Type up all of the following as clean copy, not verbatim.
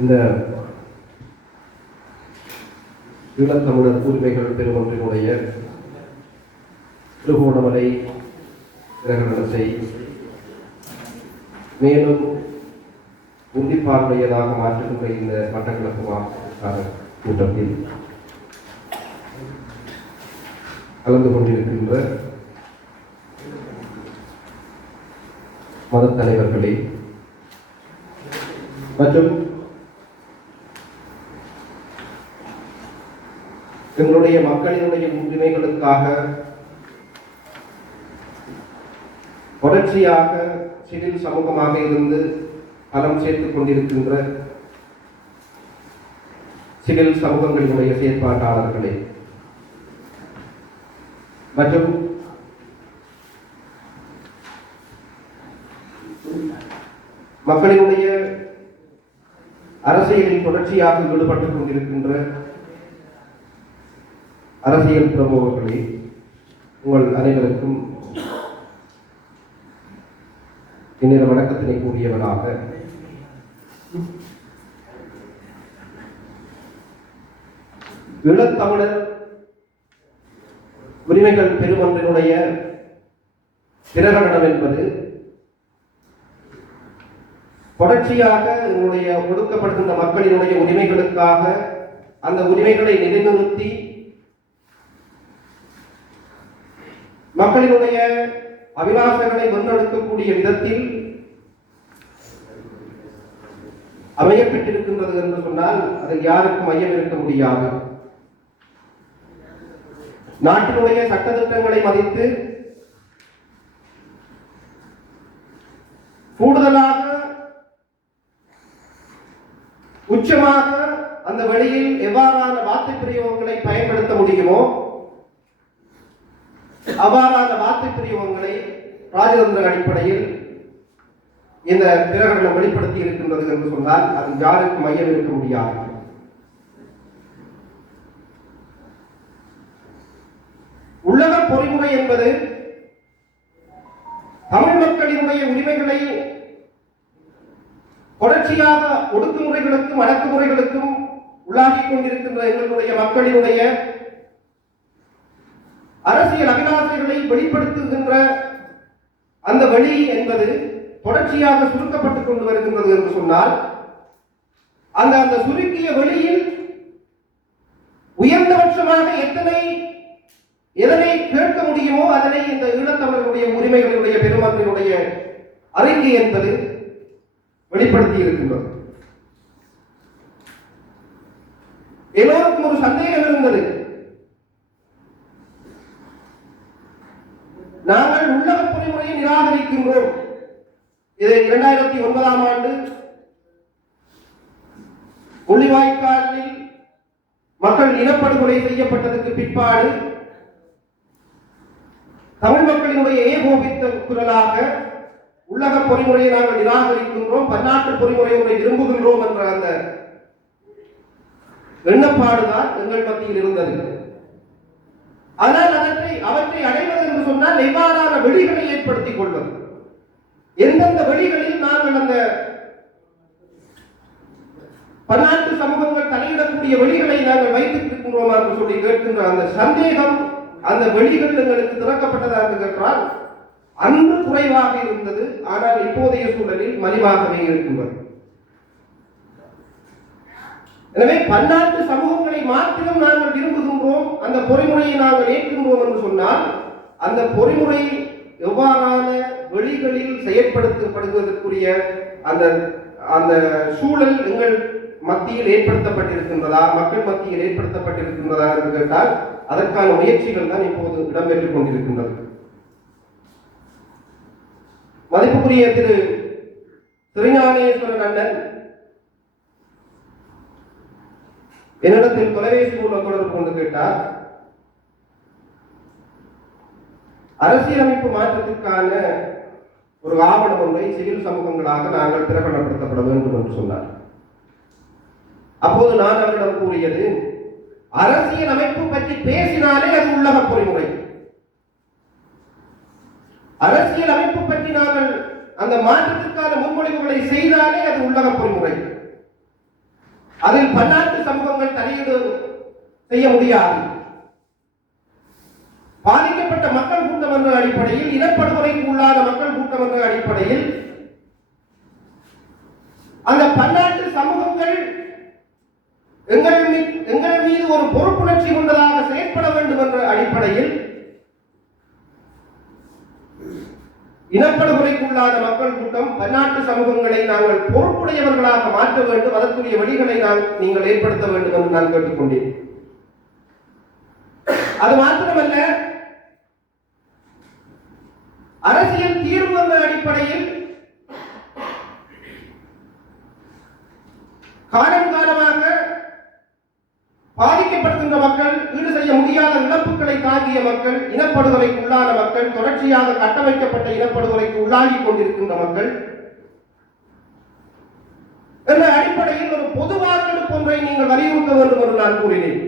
இந்த ஈழத்தமிழர் உரிமைகள் பெருமன்றினுடைய திருகோணமலை பிரகடனத்தை மேலும் உறுதிப்பார்வையதாக மாற்றுகின்ற இந்த மட்டக்களப்பு மாவட்ட கூட்டத்தில் கலந்து கொண்டிருக்கின்ற மத தலைவர்களே மற்றும் எங்களுடைய மக்களினுடைய உரிமைகளுக்காக தொடர்ச்சியாக சிவில் சமூகமாக இருந்து பலம் சேர்த்துக் கொண்டிருக்கின்ற சிவில் சமூகங்களினுடைய செயற்பாட்டாளர்களே மற்றும் மக்களினுடைய அரசியலில் தொடர்ச்சியாக ஈடுபட்டுக் கொண்டிருக்கின்ற அரசியல் பிரமுகர்களே, உங்கள் அனைவருக்கும் இந்நிற வணக்கத்தினை கூறியவனாக ஈழத்தமிழர் உரிமைகள் பெருமன்றினுடைய பிரகடனம் என்பது தொடர்ச்சியாக எங்களுடைய ஒடுக்கப்படுகின்ற மக்களினுடைய உரிமைகளுக்காக அந்த உரிமைகளை நிலைநிறுத்தி மக்களினுடைய அபிலாஷங்களை வென்றெடுக்கக்கூடிய விதத்தில் அமையப்பட்டிருக்கின்றது என்று சொன்னால் அதில் யாருக்கும் ஐயம் இருக்க முடியாது. நாட்டினுடைய சட்டத்திட்டங்களை மதித்து கூடுதலாக உச்சமாக அந்த வழியில் எவ்வாறான வார்த்தை பிரயோகங்களை பயன்படுத்த முடியுமோ அவ்வாறான வார்த்தை பிரயோகங்களை ராஜதந்திர அடிப்படையில் இந்த பிரகடனம் வெளிப்படுத்தி இருக்கின்றது என்று சொன்னால் அது யாருக்கும் மையம் இருக்க முடியாது. உள்ளக பொறிமுறை என்பது தமிழ் மக்களினுடைய உரிமைகளை தொடர்ச்சியாக ஒடுக்குமுறைகளுக்கும் அடக்குமுறைகளுக்கும் உள்ளாகிக் கொண்டிருக்கின்ற எங்களுடைய மக்களினுடைய அரசியல் அபிலாஷைகளை வெளிப்படுத்துகின்ற அந்த வழி என்பது தொடர்ச்சியாக சுருக்கப்பட்டுக் கொண்டு வருகின்றது என்று சொன்னால் அந்த சுருக்கிய வழியில் உயர்ந்தபட்சமாக எதனை கேட்க முடியுமோ அதனை இந்த ஈழத்தமிழர்களுடைய உரிமைகளுடைய பெருமக்களுடைய அறிக்கை என்பது வெளிப்படுத்தி இருக்கின்றது. எல்லோருக்கும் ஒரு சந்தேகம் இருந்தது. நாங்கள் உள்ளக பொறிமுறையை நிராகரிக்கின்றோம். இது 2009ஆம் ஆண்டு முள்ளிவாய்க்காலில் மக்கள் இனப்படுகொலை செய்யப்பட்டதற்கு பிற்பாடு தமிழ் மக்களினுடைய ஏகோபித்த குரலாக உள்ளக பொறிமுறையை நாங்கள் நிராகரிக்கின்றோம், பன்னாட்டு பொறிமுறையை விரும்புகின்றோம் என்ற அந்த எண்ணப்பாடுதான் எங்கள் மத்தியில் இருந்தது. ஆனால் அவற்றை அடைவது என்று சொன்னால் எவ்வாறான வெளிகளை ஏற்படுத்திக் கொள்வது, எந்தெந்த வெளிகளில் நாங்கள் அந்த பன்னாட்டு சமூகங்கள் தலையிடக்கூடிய வெளிகளை நாங்கள் வைத்துக் இருக்கின்றோம் என்று சொல்லி கேட்கின்ற அந்த சந்தேகம், அந்த வெளிகள் எங்களுக்கு திறக்கப்பட்டதாக கேட்டால் அன்று குறைவாக இருந்தது. ஆனால் இப்போதைய சூழலில் மலிவாகவே இருக்கின்றது. எனவே பன்னாட்டு சமூகங்களை மாத்திரம் நாங்கள் விரும்புகின்றோம், அந்த பொறிமுறையை நாங்கள் ஏற்கின்றோம் என்று சொன்னால் அந்த பொறிமுறை எவ்வாறான வெளிகளில் செயற்படுத்தப்படுவதற்குரிய அந்த சூழல் எங்கள் மத்தியில் ஏற்படுத்தப்பட்டிருக்கின்றதா, மக்கள் மத்தியில் ஏற்படுத்தப்பட்டிருக்கின்றதா என்று கேட்டால் அதற்கான முயற்சிகள் தான் இப்போது இடம்பெற்றுக் கொண்டிருக்கின்றது. மதிப்புக்குரிய திரு திருஞானேஸ்வரன் அண்ணன் என்னிடத்தில் தொலைபேசி மூலம் தொடர்பு கொண்டு கேட்டார், அரசியலமைப்பு மாற்றத்திற்கான ஒரு ஆவணம் ஒன்றை சிவில் சமூகங்களாக நாங்கள் பிரகடனப்படுத்தப்பட வேண்டும் என்று சொன்னார். அப்போது நான் அவரிடம் கூறியது, அரசியல் அமைப்பு பற்றி பேசினாலே அது உள்ளக பொறிமுறை. அரசியல் அமைப்பு பற்றி நாங்கள் அந்த மாற்றத்திற்கான முன்மொழிவுகளை செய்தாலே அது உள்ளக பொறிமுறை. அதில் பன்னாட்டு சமூகங்கள் தலையீடு செய்ய முடியாது. பாதிக்கப்பட்ட மக்கள் கூட்டம் என்ற அடிப்படையில், இனப்படுகொலைக்கு உள்ளாத மக்கள் கூட்டம் என்ற அடிப்படையில் அந்த பன்னாட்டு சமூகங்கள் எங்கள் மீது ஒரு பொறுப்புணர்ச்சி கொண்டதாக செயற்பட வேண்டும் என்ற அடிப்படையில் இனப்படுகொலைக்குள்ளாத மக்கள் கூட்டம் பன்னாட்டு சமூகங்களை நாங்கள் பொறுப்புடையவர்களாக மாற்ற வேண்டும், அதற்குரிய வழிகளை நீங்கள் ஏற்படுத்த வேண்டும் என்று நான் கேட்டுக்கொண்டேன். அது மாத்திரமல்ல, அரசியல் தீர்வு என்ற அடிப்படையில் காலம் காலமாக பாதிக்கப்படுகின்ற மக்கள், ஈடு செய்ய முடியாத இழப்புகளை தாங்கிய மக்கள், இனப்படுகொலைக்கு உள்ளான மக்கள், தொடர்ச்சியாக கட்டமைக்கப்பட்ட இனப்படுகொலைக்கு உள்ளாகி கொண்டிருக்கின்ற மக்கள் என்ற அடிப்படையில் ஒரு பொது வாக்கெடுப்பு ஒன்றை நீங்கள் வலியுறுத்த வேண்டும் என்று நான் கூறினேன்.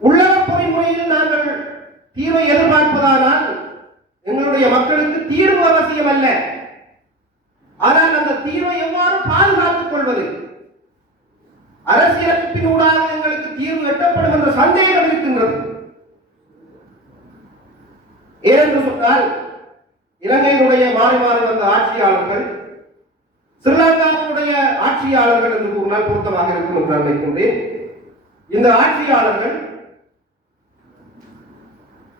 உள்ளக பொறிமுறையில் நாங்கள் தீர்வை எதிர்பார்ப்பதானால் எங்களுடைய மக்களுக்கு தீர்வு அவசியம் அல்ல. ஆனால் அந்த தீர்வை எவ்வாறு பாதுகாத்துக் கொள்வது, அரசியலமைப்பினூடாக எங்களுக்கு தீர்வு எட்டப்படும் என்ற சந்தேகம் இருக்கின்றது. ஏனென்று சொன்னால், இலங்கையினுடைய மாறி மாறி வந்த ஆட்சியாளர்கள், ஸ்ரீலங்காவுடைய ஆட்சியாளர்கள் என்று கூறினால் பொருத்தமாக இருக்கும் என்று நினைக்கின்றேன். இந்த ஆட்சியாளர்கள்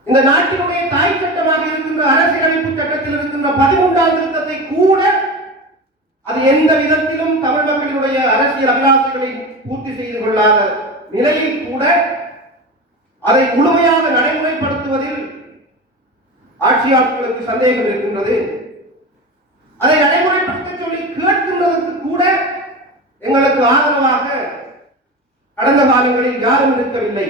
இந்த நாட்டினுடைய தாய் சட்டமாக இருக்கின்ற அரசியலமைப்பு சட்டத்தில் இருக்கின்ற 13ஆம் திருத்தத்தை கூட அது எந்த விதத்திலும் தமிழ் மக்களினுடைய அரசியல் அபிலாஷைகளை பூர்த்தி செய்து கொள்ளாத நிலையில் கூட அதை முழுமையாக நடைமுறைப்படுத்துவதில் ஆட்சியாளர்களுக்கு சந்தேகம் இருக்கின்றது. அதை நடைமுறைப்படுத்த சொல்லி கேட்கின்றதற்கு கூட எங்களுக்கு ஆதரவாக கடந்த காலங்களில் யாரும் இருக்கவில்லை.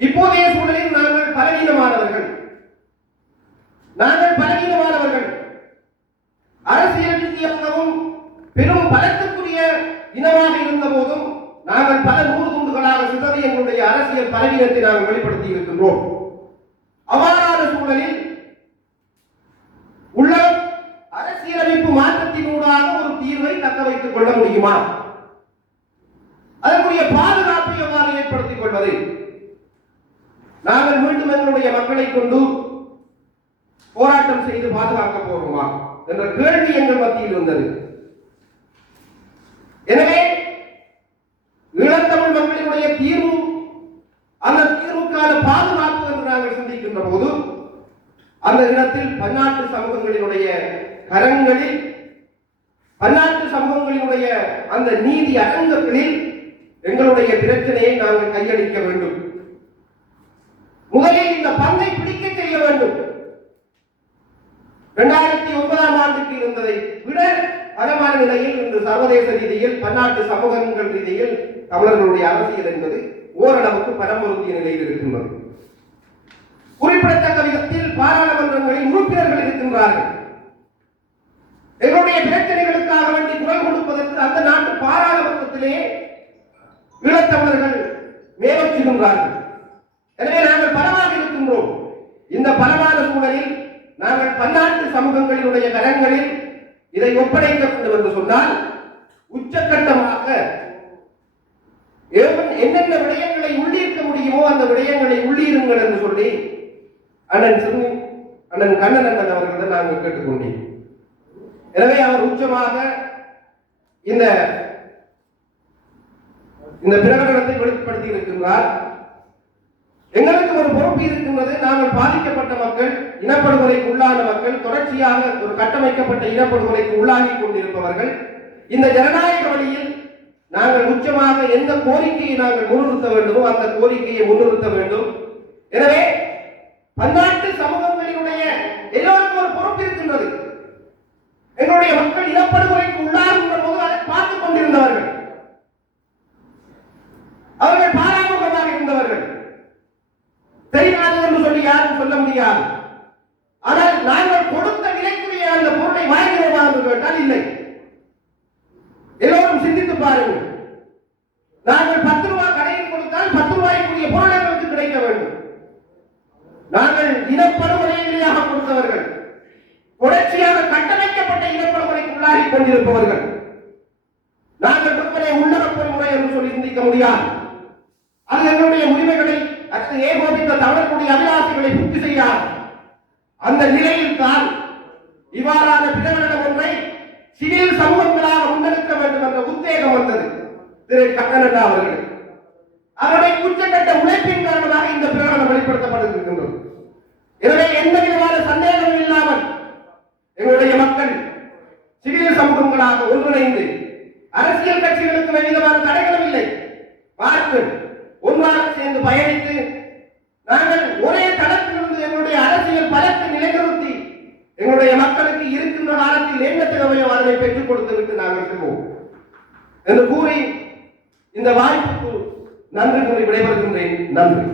இப்போதைய சூழலில் நாங்கள் பலவீனமானவர்கள் அரசியல் ரீதியாகவும் பெரும் பலத்துக்குரிய இனமாக இருந்த போதும் நாங்கள் பல நூறு துண்டுகளாக சிதறி எங்களுடைய அரசியல் பலவீனத்தை நாங்கள் வெளிப்படுத்தி இருக்கின்றோம். அவ்வாறான சூழலில் உள்ள அரசியலமைப்பு மாற்றத்தினூடாக ஒரு தீர்வை தக்க வைத்துக் கொள்ள முடியுமா? அதற்குரிய பாதுகாப்பை எவ்வாறு ஏற்படுத்திக் கொள்வது? நாங்கள் மீண்டும் எங்களுடைய மக்களை கொண்டு போராட்டம் செய்து பாதுகாக்க போகிறோமா என்ற கேள்வி எங்கள் மத்தியில் இருந்தது. எனவே ஈழத்தமிழ் மக்களினுடைய தீர்வு, அந்த தீர்வுக்கான பாதுகாப்பு என்று நாங்கள் சிந்திக்கின்ற போது அந்த இடத்தில் பன்னாட்டு சமூகங்களினுடைய கரங்களில், பன்னாட்டு சமூகங்களினுடைய அந்த நீதி அரங்கங்களில் எங்களுடைய பிரச்சனையை நாங்கள் கையளிக்க வேண்டும். முதலில் இந்த பந்தை பிடிக்க செய்ய வேண்டும். 2009ஆம் ஆண்டுக்கு இருந்ததை விட பலமான நிலையில் இன்று சர்வதேச ரீதியில், பன்னாட்டு சமூகங்கள் ரீதியில் தமிழர்களுடைய அரசியல் என்பது ஓரளவுக்கு பரம்பொருந்திய நிலையில் இருக்கின்றது. குறிப்பிடத்தக்க விதத்தில் பாராளுமன்றங்களில் உறுப்பினர்கள் இருக்கின்றார்கள். எங்களுடைய பிரச்சனைகளுக்காக வேண்டி குரல் கொடுப்பதற்கு அந்த நாட்டு பாராளுமன்றத்திலே ஈழத்தமிழர்கள் மேலோச்சுகின்றார்கள். எனவே நாங்கள் பலமாக இருக்கின்றோம். இந்த பலமான சூழலில் நாங்கள் பன்னாட்டு சமூகங்களினுடைய கரங்களில் இதை ஒப்படைக்க வேண்டும் என்று சொன்னால் உச்சகட்டமாக என்னென்ன விடயங்களை உள்ளீர்க்க முடியுமோ அந்த விடயங்களை உள்ளீருங்கள் என்று சொல்லி அண்ணன் கண்ணன் அண்ணன் அவர்களிடம் நாங்கள் கேட்டுக்கொண்டேன். எனவே அவர் உச்சமாக இந்த பிரகடனத்தை வெளிப்படுத்தி இருக்கின்றார். எங்களுக்கு ஒரு பொறுப்பு இருக்கின்றது. நாங்கள் பாதிக்கப்பட்ட மக்கள், இனப்படுகொலைக்கு உள்ளான மக்கள், தொடர்ச்சியாக ஒரு கட்டமைக்கப்பட்ட இனப்படுகொலைக்கு உள்ளாகி கொண்டிருப்பவர்கள். இந்த ஜனநாயக வழியில் நாங்கள் உச்சமாக எந்த கோரிக்கையை நாங்கள் முன்னிறுத்த வேண்டுமோ அந்த கோரிக்கையை முன்னிறுத்த வேண்டும். எனவே பன்னாட்டு சமூகங்களினுடைய எல்லோருக்கும் ஒரு பொறுப்பு இருக்கின்றது. எங்களுடைய மக்கள் இனப்படுகொலைக்கு உள்ளாகின்ற போது அதை பார்த்துக் கொண்டிருந்தவர்கள், அவர்கள் பாராமுகமாக இருந்தவர்கள். தெரியாது என்று சொல்லி யாரும் சொல்ல முடியாது. ஆனால் நாங்கள் கொடுத்த விலைக்குரிய அந்த பொருளை வாங்கினோமா என்று கேட்டால் இல்லை. எல்லோரும் சிந்தித்து பாருங்கள். நாங்கள் 10 ரூபாய் கடையில் கொடுத்தால் 10 ரூபாய்க்குரிய பொருள் எங்களுக்கு கிடைக்க வேண்டும். நாங்கள் இனப்படுகொலையாக கொடுத்தவர்கள், தொடர்ச்சியாக கட்டமைக்கப்பட்ட இனப்படுகொலைக்குள்ளாக போராடி கொண்டிருப்பவர்கள். நாங்கள் விற்பனை உள்ளக பொறிமுறை என்று சொல்லி சிந்திக்க முடியாது. அது எங்களுடைய உரிமைகளை அல்லது ஏகோபித்த தமிழர்களுடைய அபிலாசைகளை பூர்த்தி செய்யாது. அந்த நிலையில் தான் இவ்வாறான பிரகடனம் ஒன்றை சிவில் சமூகங்களாக முன்னெடுக்க வேண்டும் என்ற உத்தேகம் வந்தது திரு கண்ணன் அவர்கள். அவருடைய உச்சக்கட்ட உழைப்பின் காரணமாக இந்த பிரகடனம் வெளிப்படுத்தப்பட்டிருக்கின்றது. எனவே எந்த விதமான சந்தேகமும் இல்லாமல் எங்களுடைய மக்கள் சிவில் சமூகங்களாக ஒன்றிணைந்து அரசியல் கட்சிகளுக்கு எந்தவிதமான தடைகளும் இல்லை. வாருங்கள், ஒன்றாக சேர்ந்து பயணித்து நாங்கள் ஒரே தளத்திலிருந்து எங்களுடைய அரசியல் பலத்தை நிலைநிறுத்தி எங்களுடைய மக்களுக்கு இருக்கின்ற காலத்தில் என்ன தேவையோ அதனை பெற்றுக் கொடுத்துவிட்டு நாங்கள் செல்வோம் என்று கூறி இந்த வாய்ப்புக்கு நன்றி கூறி விடைபெறுகின்றேன். நன்றி.